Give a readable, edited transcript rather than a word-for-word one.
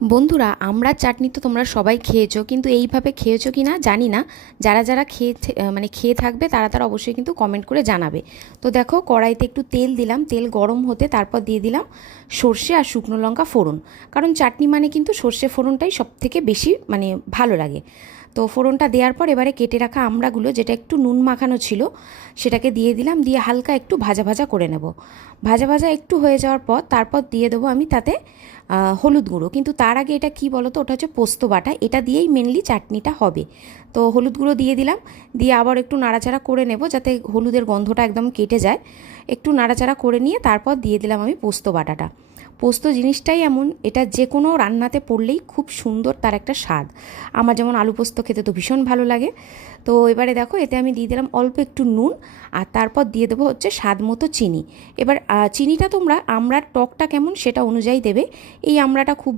বন্ধুরা, আমড়ার চাটনি তো তোমরা সবাই খেয়েছো, কিন্তু এইভাবে খেয়েছো কি না জানি না। যারা যারা খেয়ে থাকবে তারা তারা অবশ্যই কিন্তু কমেন্ট করে জানাবে। তো দেখো, কড়াইতে একটু তেল দিলাম, তেল গরম হতে তারপর দিয়ে দিলাম সর্ষে আর শুকনো লঙ্কা ফোড়ন। কারণ চাটনি মানে কিন্তু সর্ষে ফোড়নটাই সবথেকে বেশি ভালো লাগে। তো ফোড়নটা দেওয়ার পর এবারে কেটে রাখা আমড়াগুলো, যেটা একটু নুন মাখানো ছিল, সেটাকে দিয়ে দিলাম, দিয়ে হালকা একটু ভাজা ভাজা করে নেব। ভাজা ভাজা একটু হয়ে যাওয়ার পর তারপর দিয়ে দেবো আমি তাতে হলুদ গুঁড়ো। কিন্তু তার আগে এটা কি বলো তো, ওটা হচ্ছে পোস্ত বাটা, এটা দিয়েই মেনলি চাটনিটা হবে। তো হলুদ গুঁড়ো দিয়ে দিলাম, দিয়ে আবার একটু নাড়াচাড়া করে নেব যাতে হলুদের গন্ধটা একদম কেটে যায়। একটু নাড়াচাড়া করে নিয়ে তারপর দিয়ে দিলাম আমি পোস্ত বাটাটা। পোস্ত জিনিসটাই এমন, এটা যে কোনো রান্নাতে পড়লেই খুব সুন্দর তার একটা স্বাদ। আমার যেমন আলু পোস্ত খেতে তো ভীষণ ভালো লাগে। তো এবারে দেখো, এতে আমি দিয়ে দিলাম অল্প একটু নুন, আর তারপর দিয়ে দেবো হচ্ছে স্বাদ মতো চিনি। এবার চিনিটা তোমরা আমড়ার টকটা কেমন সেটা অনুযায়ী দেবে। এই আমড়াটা খুব